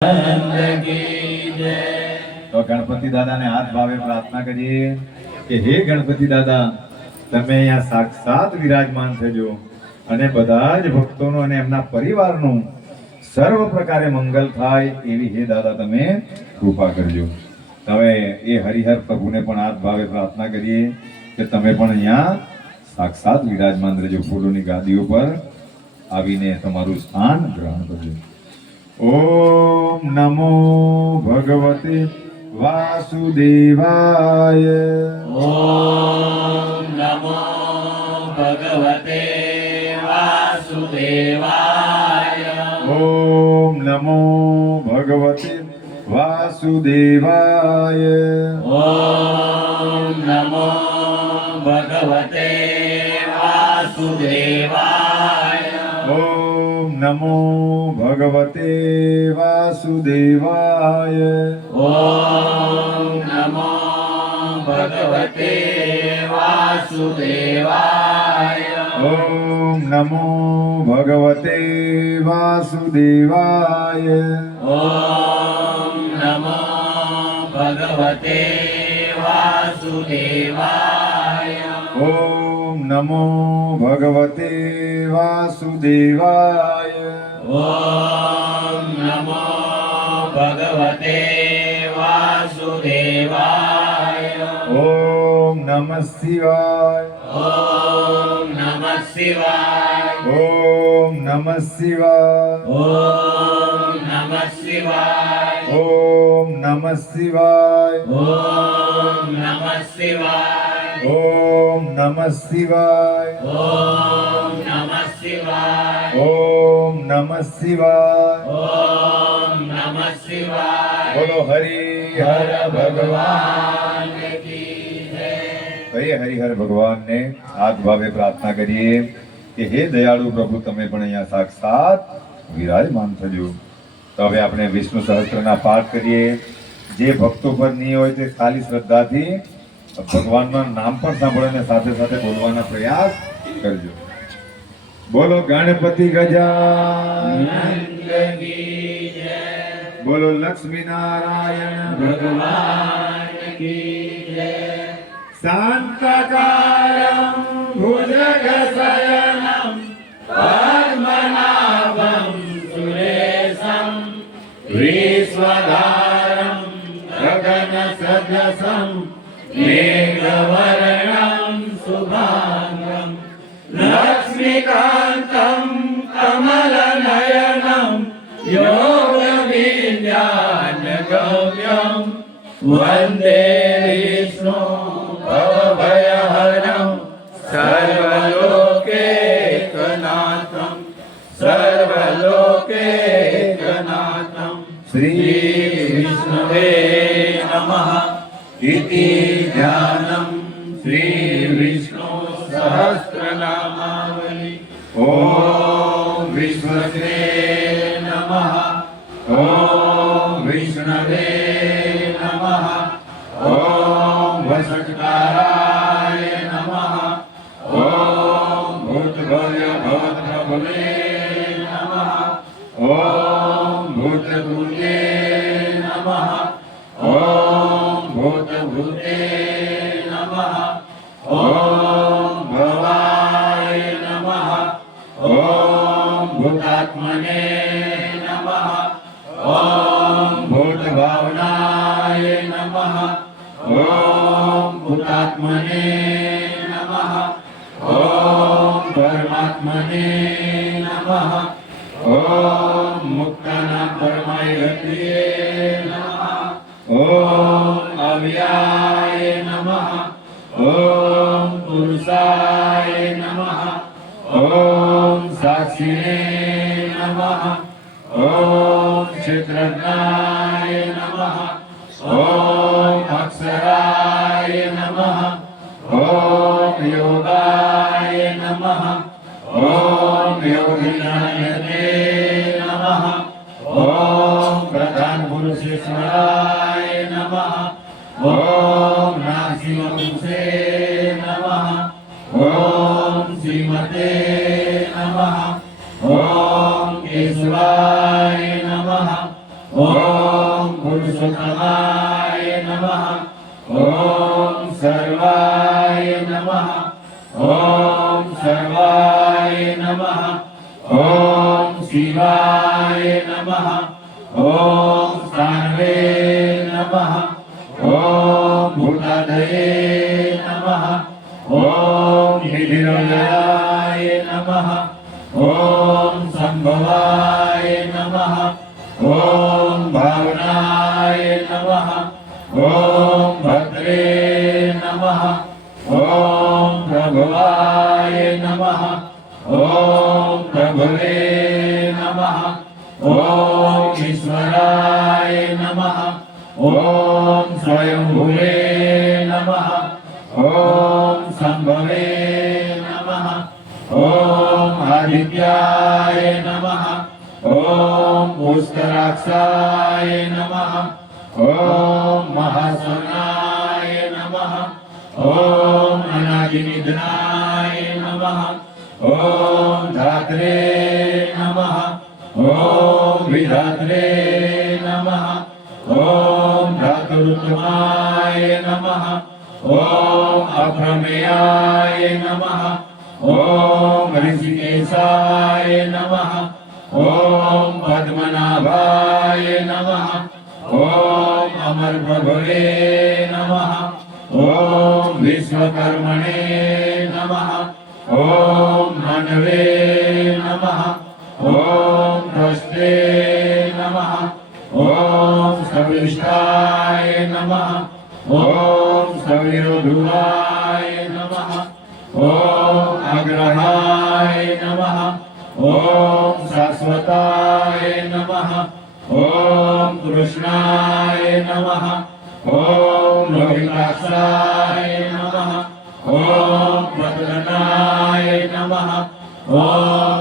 તો ગણપતિ દાદાને હાથ ભાવે પ્રાર્થના કરીએ કે હે ગણપતિ દાદા, તમે અહીંયા સાક્ષાત વિરાજમાન થજો અને બધા જ ભક્તોનો અને એમના પરિવારનું સર્વ પ્રકારે મંગલ થાય એવી હે દાદા તમે કૃપા કરજો. હવે એ હરિહર પ્રભુને પણ હાથ ભાવે પ્રાર્થના કરીએ કે તમે પણ અહીંયા સાક્ષાત વિરાજમાન રહેજો, ફૂલોની ગાદીઓ પર આવીને તમારું સ્થાન ગ્રહણ કરજો. ઓમ નમો ભગવતે વાસુદેવાય. ઓમ નમો ભગવતે વાસુદેવાય. ઓમ નમો ભગવતે વાસુદેવાય. ઓમ નમો ભગવતે વાસુદેવાય. ઓમ નમો ભગવતે વાસુદેવાય. ઓમ નમો ભગવતે વાસુદેવાય. ઓમ નમો ભગવતે વાસુદેવાય. ઓમ નમો ભગવતે વાસુદેવાય. ઓમ નમો ભગવતે વાસુદેવાય. ઓમ નમો ભગવતે વાસુદેવાય. ઓમ નમઃ શિવાય. ઓમ નમઃ શિવાય. ઓમ નમઃ શિવાય. ઓમ નમઃ શિવાય. ઓમ નમઃ શિવાય. ઓમ નમઃ શિવાય. ઓમ નમઃ શિવાય. ઓમ નમઃ શિવાય. ઓમ નમઃ શિવાય. ઓમ નમઃ શિવાય. બોલો હરિ હર ભગવાન. હરિહર ભગવાનને હાથ ભાવે પ્રાર્થના કરીએ કે હે દયાળુ પ્રભુ, તમે પણ અહીંયા સાક્ષાત વિરાજમાન થજો. તો હવે આપણે વિષ્ણુ સહસ્ત્રના પાઠ કરીએ. જે ભક્તો પર નહીં હોય તે ખાલી શ્રદ્ધાથી ભગવાનના નામ પણ સાંભળો અને સાથે સાથે બોલવાના પ્રયાસ કરજો. બોલો ગણપતિ ગજાનન. બોલો લક્ષ્મી નારાયણ ભગવાન કી જય. શાંતકારમ ભુજગશયનમ પદ્મનાભં સુરેશં વિશ્વધારં ગગનસદૃશં મેઘવર્ણં શુભાંગં લક્ષ્મીકાન્तं કમલનયनं યોગવિદ્યાનગમ્યં વંદે વિષ્ણુ ભવભયહરં સર્વલોકૈકનાથં સર્વલોકૈકનાથં. શ્રી વિષ્ણવે નમઃ ઇતિ ધ્યાનમ શ્રી વિષ્ણુ સહસ્રનામાવલિ. ઓમ વિષ્ણવે નમઃ. ઓમ વિષ્ણવે નમઃ. ઓમ વસટકારાય નમઃ. ઓમ ભૂતભવ્ય ભવપ્રભવે નમઃ. ઓમ ભૂતભૂતે નમઃ. ઓમ ભૂતભૂતે નમઃ. ઓમ ભવાય નમઃ. ઓમ ભૂતાત્મને નમઃ. ઓમ ભૂતભાવનાય નમઃ. ઓમ ભૂતાત્મને નમઃ. ઓમ પરમાત્મને નમઃ. ઓમ મુક્તાનાં પરમાય ગતિએ નમઃ. ઓમ અવ્યાય નમઃ. ઓમ પુરુષાય નમઃ. ઓમ સાક્ષિણે નમઃ. ઓમ ક્ષેત્રજ્ઞાય નમઃ. ઓમ અક્ષરાય નમઃ. ઓમ યોગાય નમઃ. ઓમ યોગિનાયતે નમઃ. ઓમ પ્રધાન પુરુષેશ્વરાય નમઃ. ઓમ નાસિમપુંસે નમઃ. ઓમ શ્રીમતે નમઃ. ઓમ કેશવાય નમઃ. ॐ पुरुषोत्तमाय नमः ॐ सर्वाय नमः ॐ सर्वाय नमः ॐ शिवाय नमः ॐ सार्वे नमः ॐ भूतादये नमः ॐ निधिरलयाय नमः ॐ संभवाय नमः ॐ भावनाय नमः ॐ भद्रे नमः ॐ प्रभवाय नमः ॐ प्रभवे नमः ॐ ईश्वराय नमः ॐ स्वयंभुवे नमः ॐ संभवे नमः ॐ आदित्याय नमः ॐ पुष्कराक्षाय नमः ॐ महासनाय नमः ॐ अनादिनिधनाय नमः ॐ धात्रे नमः ॐ विधात्रे नमः ॐ धातुरुत्तमाय नमः ॐ अप्रमेयाय नमः ॐ ऋषिकेशाय नमः ॐ पद्मनाभाय नमः ॐ अमरप्रभवे नमः ॐ विश्वकर्मणे नमः ॐ मनवे नमः ॐ त्वष्टे नमः ॐ सविष्टाय नमः ॐ सविरोधुवाय नमः ॐ अग्रहाय नमः ॐ शाश्वताय नमः ॐ कृष्णाय नमः ॐ लोहिताक्षाय नमः ॐ प्रद्मनाय नमः ॐ